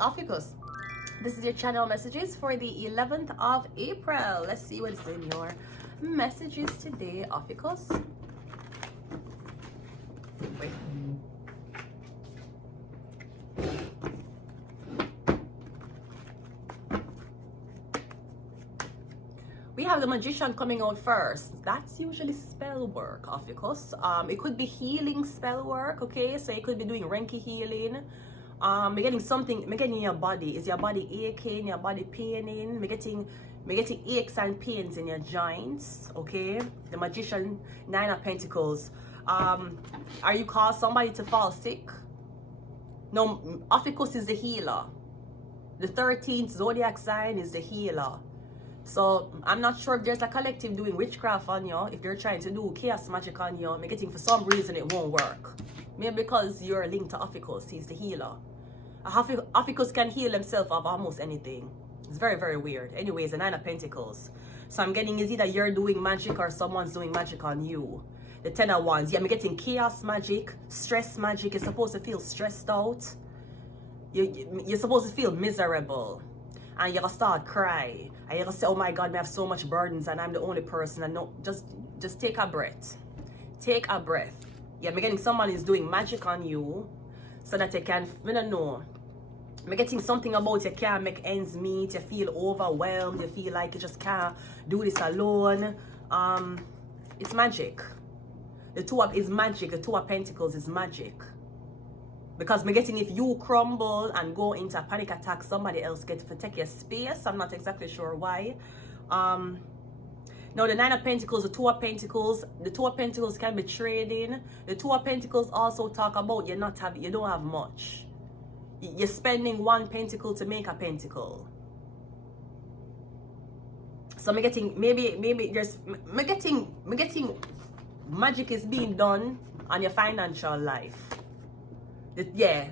OPHIUCHUS. This is your channel messages for the 11th of April. Let's see what's in your messages today, OPHIUCHUS. Wait. We have the Magician coming out first. That's usually spell work, OPHIUCHUS. It could be healing spell work, okay? So you could be doing Reiki healing. You're getting something, you're getting in your body. Is your body aching, your body paining? You're getting aches and pains in your joints, okay? The Magician, 9 of Pentacles. Are you caused somebody to fall sick? No, OPHIUCHUS is the healer. The 13th zodiac sign is the healer. So I'm not sure if there's a collective doing witchcraft on you, if they're trying to do chaos magic on you. I'm getting for some reason it won't work. Maybe because you're linked to OPHIUCHUS, he's the healer. OPHIUCHUS can heal himself of almost anything. It's very, very weird. Anyways, the 9 of Pentacles. So I'm getting is either you're doing magic or someone's doing magic on you. The 10 of Wands. Yeah, I'm getting chaos magic, stress magic. You're supposed to feel stressed out. You're supposed to feel miserable. And you're gonna start cry. And you're gonna say, oh my God, I have so much burdens and I'm the only person. And no, just take a breath. Take a breath. Yeah, I'm getting someone is doing magic on you so that you can, I don't know. I'm getting something about you can't make ends meet. You feel overwhelmed. You feel like you just can't do this alone. It's magic. The 2 of is magic. The 2 of Pentacles is magic. Because I'm getting if you crumble and go into a panic attack, somebody else gets to take your space. I'm not exactly sure why. Now the 9 of Pentacles, the 2 of Pentacles, the 2 of Pentacles can be trading. The 2 of Pentacles also talk about you don't have much. You're spending 1 pentacle to make a pentacle. So I'm getting maybe there's I'm getting magic is being done on your financial life. Yeah.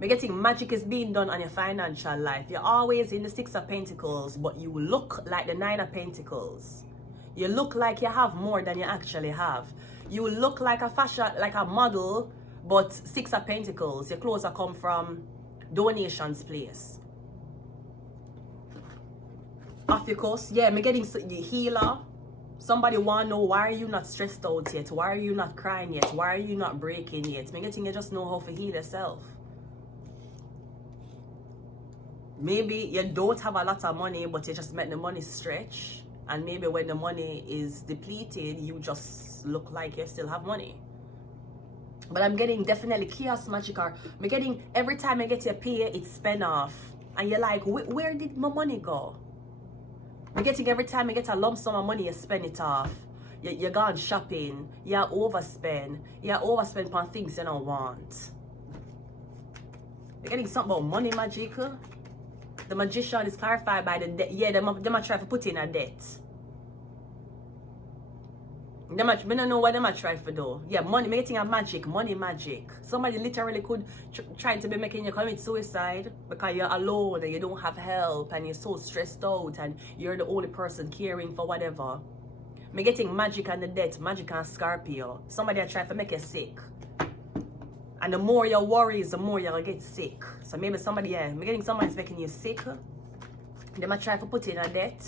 I'm getting magic is being done on your financial life. You're always in the 6 of Pentacles, but you look like the 9 of Pentacles. You look like you have more than you actually have. You look like a fashion, like a model, but 6 of Pentacles. Your clothes are come from donations place. OPHIUCHUS, yeah, I'm getting the healer. Somebody want to know, why are you not stressed out yet? Why are you not crying yet? Why are you not breaking yet? I'm getting you just know how to heal yourself. Maybe you don't have a lot of money, but you just make the money stretch. And maybe when the money is depleted, you just look like you still have money. But I'm getting definitely chaos magic. Or I'm getting every time I get your pay, it's spent off. And you're like, where did my money go? I'm getting every time I get a lump sum of money, you spend it off. You're gone shopping. You overspend. You overspend on things you don't want. You're getting something about money magic. The Magician is clarified by the debt. Yeah, they might try to put in a debt. I don't know what they might try for though. Yeah, money, making a magic, money magic. Somebody literally could try to be making you commit suicide because you're alone and you don't have help and you're so stressed out and you're the only person caring for whatever. I'm getting magic and the debt, magic and Scorpio. Somebody try to make you sick. And the more you worry, the more you'll get sick. So maybe somebody, yeah, I'm getting somebody's making you sick. They might try to put in a debt.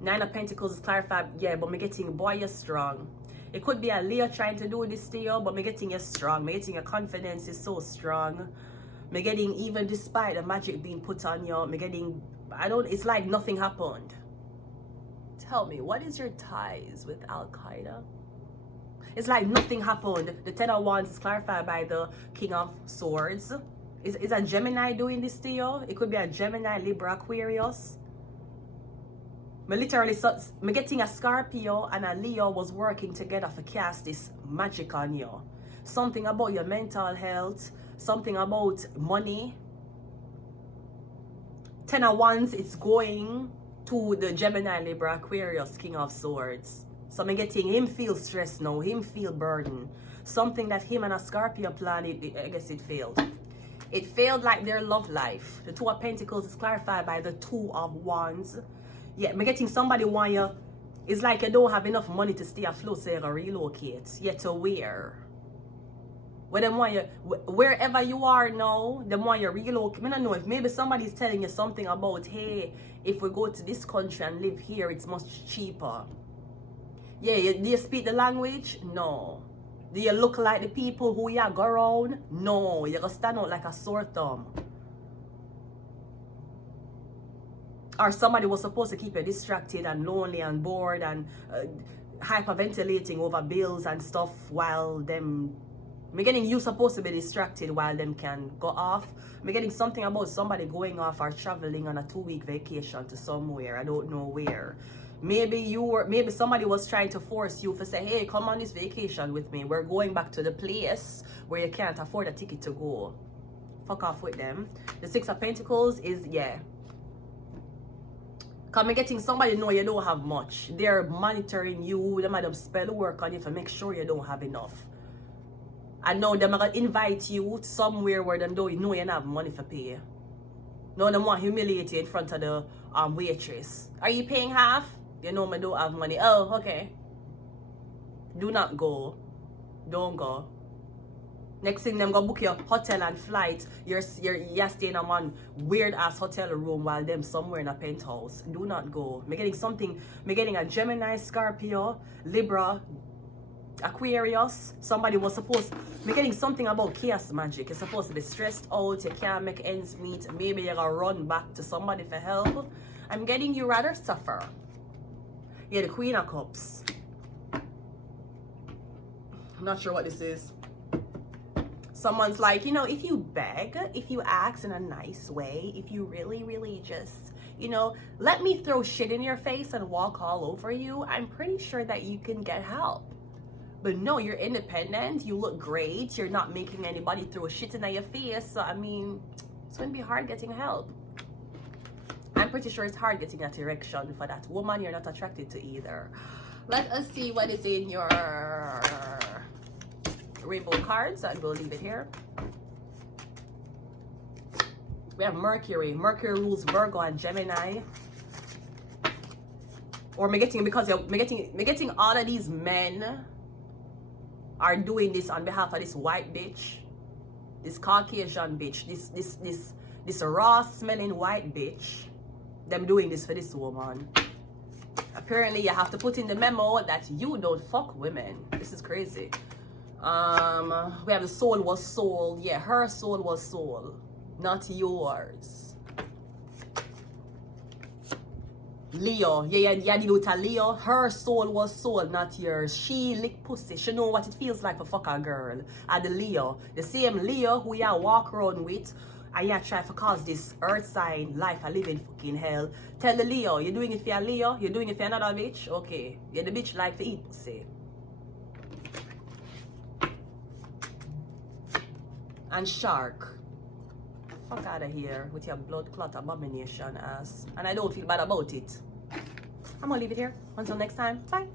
9 of Pentacles is clarified, yeah, but I'm getting, boy, you're strong. It could be a Leo trying to do this to you, but I'm getting you strong. I'm getting your confidence is so strong. I'm getting, even despite the magic being put on you, I'm getting, it's like nothing happened. Tell me, what is your ties with Al-Qaeda? It's like nothing happened. The 10 of Wands is clarified by the King of Swords. Is a Gemini doing this to you? It could be a Gemini, Libra, Aquarius. I'm getting a Scorpio and a Leo was working together to cast this magic on you. Something about your mental health, something about money. 10 of Wands, it's going to the Gemini, Libra, Aquarius, King of Swords. So I'm getting him feel stressed now, him feel burdened. Something that him and a Scorpio planned, I guess it failed. It failed like their love life. The 2 of Pentacles is clarified by the 2 of Wands. Yeah, I'm getting somebody want you. It's like you don't have enough money to stay afloat, so you relocate. Yet to where? Where them want you, wherever you are now, them want you relocate. I don't know if maybe somebody's telling you something about, hey, if we go to this country and live here, it's much cheaper. Yeah, do you speak the language? No. Do you look like the people who you go around? No. You're going to stand out like a sore thumb. Or somebody was supposed to keep you distracted and lonely and bored and hyperventilating over bills and stuff while them... I'm getting you supposed to be distracted while them can go off. I'm getting something about somebody going off or traveling on a 2-week vacation to somewhere. I don't know where. Maybe somebody was trying to force you to say, hey, come on this vacation with me. We're going back to the place where you can't afford a ticket to go. Fuck off with them. The 6 of Pentacles is, yeah. Come getting somebody know you don't have much. They're monitoring you. They might have spell work on you to make sure you don't have enough. And now they're going to invite you somewhere where they know you don't have money for pay. Now they want to humiliate you in front of the waitress. Are you paying half? You know I don't have money. Oh, okay. Do not go. Don't go. Next thing, them gonna book your hotel and flight. You're staying in one weird ass hotel room while them somewhere in a penthouse. Do not go. I'm getting a Gemini, Scorpio, Libra, Aquarius. Somebody was supposed, I'm getting something about chaos magic. You're supposed to be stressed out, you can't make ends meet. Maybe you're gonna run back to somebody for help. I'm getting you rather suffer. Yeah, the Queen of Cups. I'm not sure what this is. Someone's like, you know, if you beg, if you ask in a nice way, if you really, really just, you know, let me throw shit in your face and walk all over you, I'm pretty sure that you can get help. But no, you're independent, you look great, you're not making anybody throw shit in your face. So, I mean, it's going to be hard getting help. I'm pretty sure it's hard getting that erection for that woman you're not attracted to either. Let us see what is in your rainbow cards, and we'll leave it here. We have Mercury. Mercury rules Virgo and Gemini. Or me getting all of these men are doing this on behalf of this white bitch, this Caucasian bitch, this raw smelling white bitch. Them doing this for this woman. Apparently you have to put in the memo that you don't fuck women. This is crazy. We have the soul was soul. Yeah, her soul was soul, not yours. Leo, yeah, deal with a Leo. Her soul was soul, not yours. She lick pussy. She know what it feels like to fuck a girl. And the Leo, the same Leo who you walk around with, and you try to cause this earth sign life a living fucking hell. Tell the Leo, you're doing it for a Leo, you're doing it for another bitch. Okay, yeah, the bitch like to eat pussy. And Shark, fuck out of here with your blood clot abomination ass. And I don't feel bad about it. I'm gonna leave it here. Until next time, bye.